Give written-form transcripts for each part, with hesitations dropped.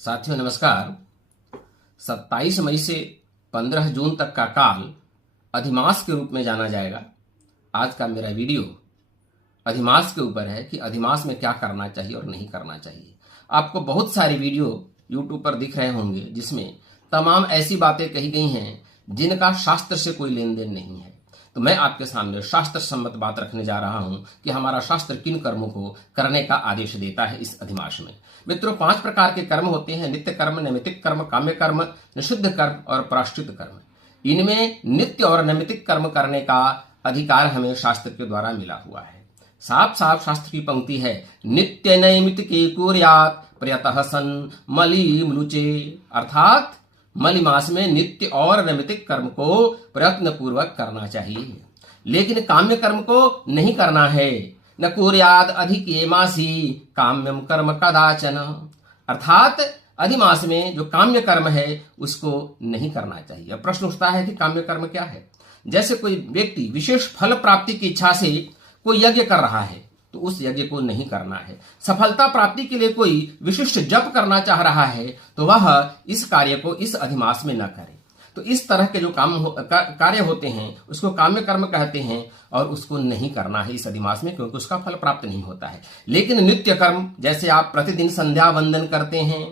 साथियों नमस्कार। 27 मई से 15 जून तक का काल अधिमास के रूप में जाना जाएगा। आज का मेरा वीडियो अधिमास के ऊपर है कि अधिमास में क्या करना चाहिए और नहीं करना चाहिए। आपको बहुत सारी वीडियो YouTube पर दिख रहे होंगे जिसमें तमाम ऐसी बातें कही गई हैं जिनका शास्त्र से कोई लेन देन नहीं है। तो मैं आपके सामने शास्त्र सम्मत बात रखने जा रहा हूं कि हमारा शास्त्र किन कर्मों को करने का आदेश देता है इस अधिमास में। मित्रों, 5 प्रकार के कर्म होते हैं: नित्य कर्म, नैमित्तिक कर्म, काम्य कर्म, निषिद्ध कर्म और प्रायश्चित कर्म। इनमें नित्य और नैमित्तिक कर्म करने का अधिकार हमें शास्त्र के द्वारा मिला हुआ है। साफ साफ शास्त्र की पंक्ति है, नित्य नैमित्तिके कुर्यात् प्रयतः सन् मलि म्लुचे। अर्थात मलि मास में नित्य और नैमित्तिक कर्म को प्रयत्न पूर्वक करना चाहिए, लेकिन काम्य कर्म को नहीं करना है। न कुर्याद अधिके मासी काम्यम कर्म कदाचन। अर्थात अधिमास में जो काम्य कर्म है उसको नहीं करना चाहिए। अब प्रश्न उठता है कि काम्य कर्म क्या है। जैसे कोई व्यक्ति विशेष फल प्राप्ति की इच्छा से कोई यज्ञ कर रहा है तो उस यज्ञ को नहीं करना है। सफलता प्राप्ति के लिए कोई विशिष्ट जप करना चाह रहा है तो वह इस कार्य को इस अधिमास में न करे। तो इस तरह के जो कार्य होते हैं उसको काम्य कर्म कहते हैं और उसको नहीं करना है इस अधिमास में, क्योंकि उसका फल प्राप्त नहीं होता है। लेकिन नित्य कर्म, जैसे आप प्रतिदिन संध्या वंदन करते हैं,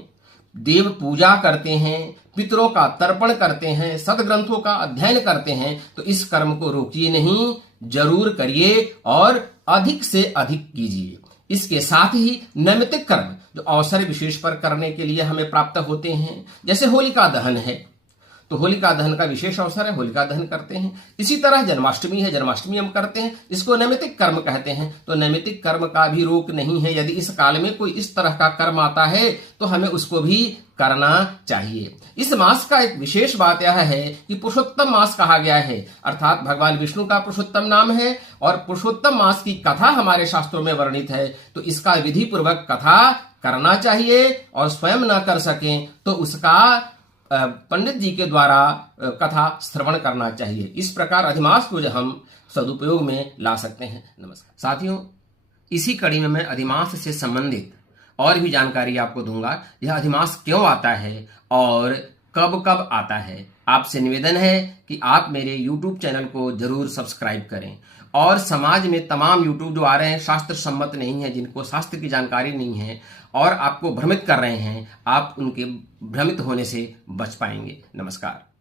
देव पूजा करते हैं, पितरों का तर्पण करते हैं, सदग्रंथों का अध्ययन करते हैं, तो इस कर्म को रोकिए नहीं, जरूर करिए और अधिक से अधिक कीजिए। इसके साथ ही नैमित्तिक कर्म जो अवसर विशेष पर करने के लिए हमें प्राप्त होते हैं, जैसे होलिका दहन है तो होलिका दहन का विशेष अवसर है, होलिका दहन करते हैं। इसी तरह जन्माष्टमी है, जन्माष्टमी हम करते हैं, इसको नैमित्तिक कर्म कहते हैं। तो नैमित्तिक कर्म का भी रोक नहीं है। यदि इस काल में कोई इस तरह का कर्म आता है तो हमें उसको भी करना चाहिए। इस मास का एक विशेष बात यह है कि पुरुषोत्तम मास कहा गया है, अर्थात भगवान विष्णु का पुरुषोत्तम नाम है और पुरुषोत्तम मास की कथा हमारे शास्त्रों में वर्णित है। तो इसका विधि पूर्वक कथा करना चाहिए और स्वयं न कर सकें तो उसका पंडित जी के द्वारा कथा श्रवण करना चाहिए। इस प्रकार अधिमास को हम सदुपयोग में ला सकते हैं। नमस्कार साथियों, इसी कड़ी में मैं अधिमास से संबंधित और भी जानकारी आपको दूंगा। यह अधिमास क्यों आता है और कब कब आता है। आपसे निवेदन है कि आप मेरे YouTube चैनल को जरूर सब्सक्राइब करें और समाज में तमाम YouTube जो आ रहे हैं शास्त्र सम्मत नहीं है, जिनको शास्त्र की जानकारी नहीं है और आपको भ्रमित कर रहे हैं, आप उनके भ्रमित होने से बच पाएंगे। नमस्कार।